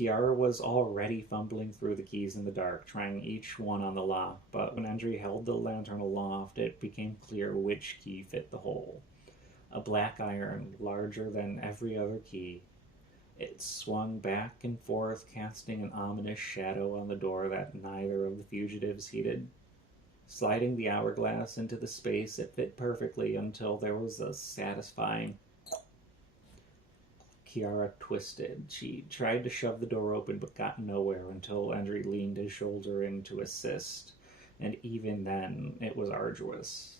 Kiara was already fumbling through the keys in the dark, trying each one on the lock, but when Endry held the lantern aloft, it became clear which key fit the hole. A black iron, larger than every other key. It swung back and forth, casting an ominous shadow on the door that neither of the fugitives heeded. Sliding the hourglass into the space, it fit perfectly until there was a satisfying... Kiara twisted. She tried to shove the door open but got nowhere until Endry leaned his shoulder in to assist, and even then it was arduous.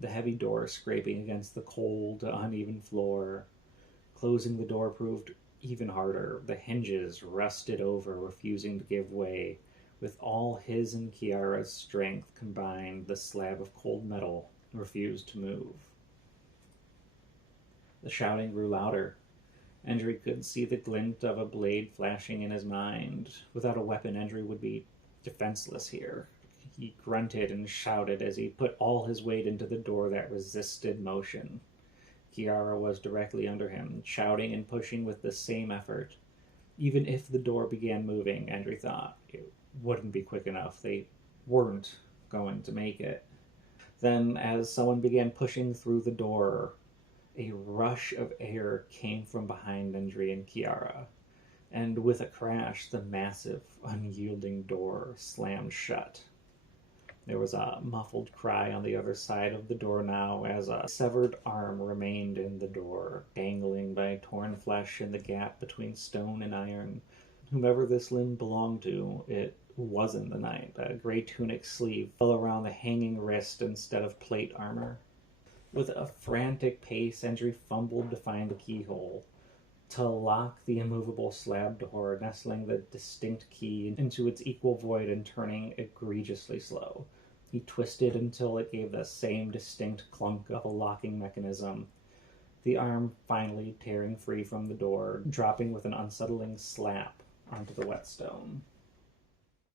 The heavy door scraping against the cold, uneven floor. Closing the door proved even harder. The hinges rusted over, refusing to give way. With all his and Kiara's strength combined, the slab of cold metal refused to move. The shouting grew louder. Endry could see the glint of a blade flashing in his mind. Without a weapon, Endry would be defenseless here. He grunted and shouted as he put all his weight into the door that resisted motion. Kiara was directly under him, shouting and pushing with the same effort. Even if the door began moving, Endry thought, it wouldn't be quick enough. They weren't going to make it. Then, as someone began pushing through the door, a rush of air came from behind Endry and Kiara, and with a crash, the massive, unyielding door slammed shut. There was a muffled cry on the other side of the door now, as a severed arm remained in the door, dangling by torn flesh in the gap between stone and iron. Whomever this limb belonged to, it wasn't the knight. A gray tunic sleeve fell around the hanging wrist instead of plate armor. With a frantic pace, Endry fumbled to find the keyhole, to lock the immovable slab door, nestling the distinct key into its equal void and turning egregiously slow. He twisted until it gave the same distinct clunk of a locking mechanism, the arm finally tearing free from the door, dropping with an unsettling slap onto the whetstone.